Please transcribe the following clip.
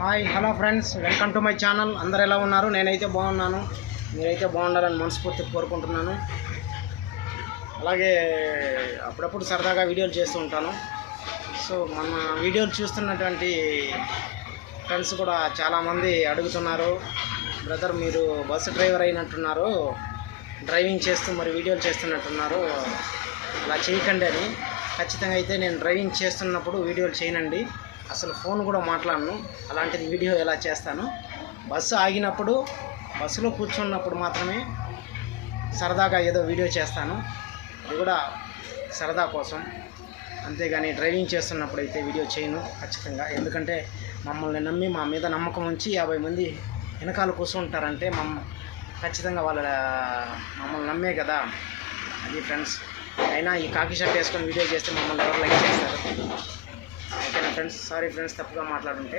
Hi hello friends, welcome to my channel. అందరు ఎలా ఉన్నారు? నేనైతే బాగున్నాను. మీరైతే బాగుండాలని మనస్ఫూర్తిగా కోరుకుంటున్నాను. అలాగే అప్పుడప్పుడు సరదాగా వీడియోలు చేస్తూ ఉంటాను. సో మన వీడియోలు చూస్తున్నటువంటి ఫ్రెండ్స్ కూడా చాలామంది అడుగుతున్నారు, బ్రదర్ మీరు బస్సు డ్రైవర్ అయినట్టున్నారు, డ్రైవింగ్ చేస్తూ మరి వీడియోలు చేస్తున్నట్టున్నారు, అలా చేయకండి అని. ఖచ్చితంగా అయితే నేను డ్రైవింగ్ చేస్తున్నప్పుడు వీడియోలు చేయనండి, అసలు ఫోన్ కూడా మాట్లాడను. అలాంటిది వీడియో ఎలా చేస్తాను? బస్సు ఆగినప్పుడు, బస్సులో కూర్చున్నప్పుడు మాత్రమే సరదాగా ఏదో వీడియో చేస్తాను, అది కూడా సరదా కోసం. అంతేగాని డ్రైవింగ్ చేస్తున్నప్పుడు అయితే వీడియో చేయను ఖచ్చితంగా. ఎందుకంటే మమ్మల్ని నమ్మి, మా మీద నమ్మకం ఉంచి 50 మంది వెనకాల కూర్చుంటారంటే ఖచ్చితంగా మమ్మల్ని నమ్మే కదా. అది ఫ్రెండ్స్. అయినా ఈ కాకి షర్ట్ వేసుకొని వీడియో చేస్తే మమ్మల్ని ఎవరు లైక్ చేస్తారు? ఓకేనా ఫ్రెండ్స్? సారీ ఫ్రెండ్స్, తప్పుగా మాట్లాడుంటే.